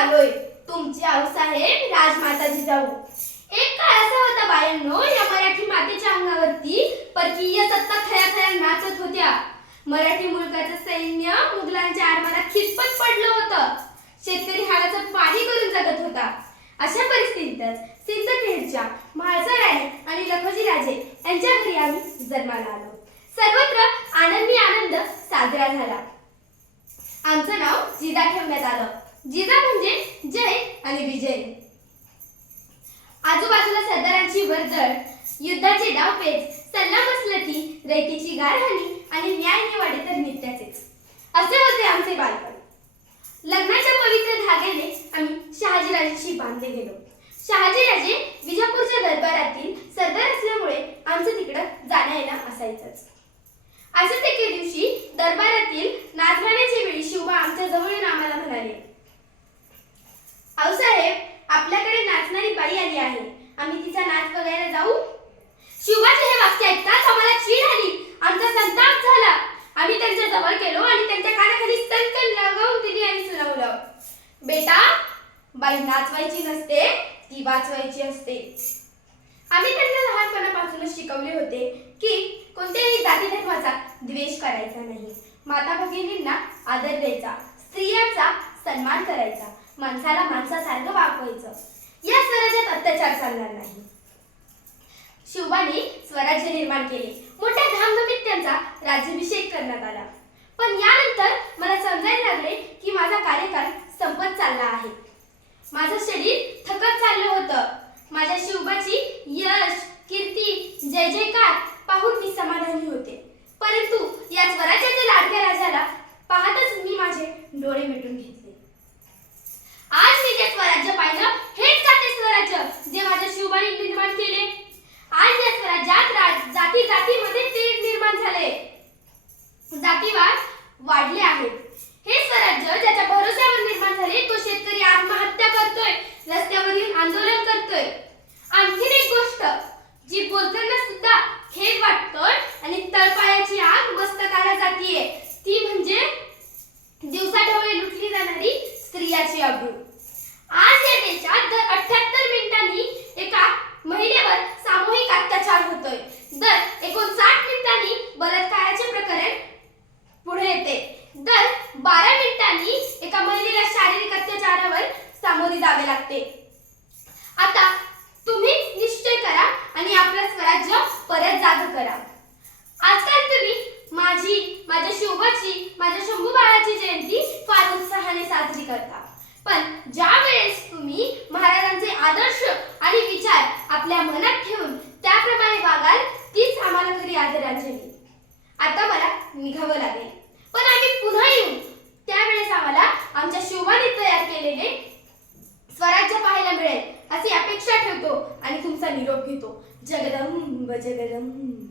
आलोय. तुमची आऊसाहेब राजमाता जिजाऊ एक काळ असा होता बायांनो या मराठी मातेच्या अंगावरती परकीय सत्ता थया थया नाचत होत्या. मराठी मुलगाचं सैन्य मुघलांच्या आरमारात खितपत पडलं होतं. शेतकरी हाडाचं पाणी करून जगत होता. अशा परिस्थितीतच सिंदखेडच्या म्हाळसा राणी आणि लखोजी राजे यांच्या घरी आम्ही जन्माला आलो. सर्वत्र आनंदी आनंद साजरा झाला. आमचं नाव जिदा ठेवण्यात आलं. जिजा म्हणजे जय आणि विजय. आजूबाजूला सरदारांची वर्दळ युद्धाचे डावपेच सल्ला मसलती रेतीची गारहाणी आणि न्याय निवाडे तर नित्याचेच. असे होते आमचे बालपण. लग्नाच्या पवित्र धाग्याने आम्ही शहाजीराजेशी बांधले गेलो. शहाजीराजे विजापूरच्या दरबारातील आम्ही तिचा नाच बघायला जाऊ? शिवबाचे हे वाक्य ऐकताच आम्हाला चीड आली. आमचा संताप झाला. आम्ही त्यांच्या जवळ गेलो आणि त्यांच्या कानाखाली सनकन लगावून दिली आणि सुनावलं. बेटा बाई नाचवायची नसते ती वाचवायची असते. आम्ही त्यांना लहानपणापासूनच शिकवले होते की कोणत्याही जाती धर्माचा द्वेष करायचा नाही. माता भगिनींना आदर द्यायचा. स्त्रियांचा सन्मान करायचा. माणसाला माणसासारखं वागवायचं. या स्वराज्यात अत्याचार चालणार नाही. शिवबाने स्वराज्य निर्माण केले. मोठ्या धामधुमीत त्यांचा राज्याभिषेक करण्यात आला. पण यानंतर मला समजायला लागले की माझा कार्यकाळ संपत चालला आहे. माझं शरीर थकत चाललं होतं. माझ्या शिवबाची यश कीर्ती जय जयकार पाहून मी समाधानी होते. परंतु या स्वराज्याच्या लाडक्या राजाला पाहतच मी माझे डोळे मिटून घेतले आज मी जे स्वराज्य पाहिलं हेच का ते स्वराज्य जे माझ्या शिवबाने निर्माण केले आज या स्वराज्यात राज- जाती जातीमध्ये ते निर्माण झाले. जातीवाद वाढले आहेत. हे स्वराज्य करावे लागते. आता तुम्ही निश्चय करा आणि आपलं स्वराज्य परत जाग करा. आजकाल तुम्ही माझी माझ्या शिवबाची माझ्या शंभू बाळाची जयंती फार उत्साहाने साजरी करता. पण ज्या वेळेस तुम्ही महाराजांचे आदर्श आणि विचार आपल्या मनात ठेवून त्याप्रमाणे वागाल तीच आम्हाला खरी आदरांजली आता मला निघावं लागेल पण आम्ही पुन्हा येऊ त्यावेळेस आम्हाला आमच्या शिवबाने तयार केलेले स्वराज्य पाहायला मिळेल अशी अपेक्षा ठेवतो आणि तुमचा निरोप घेतो. जगदंब जगदंब.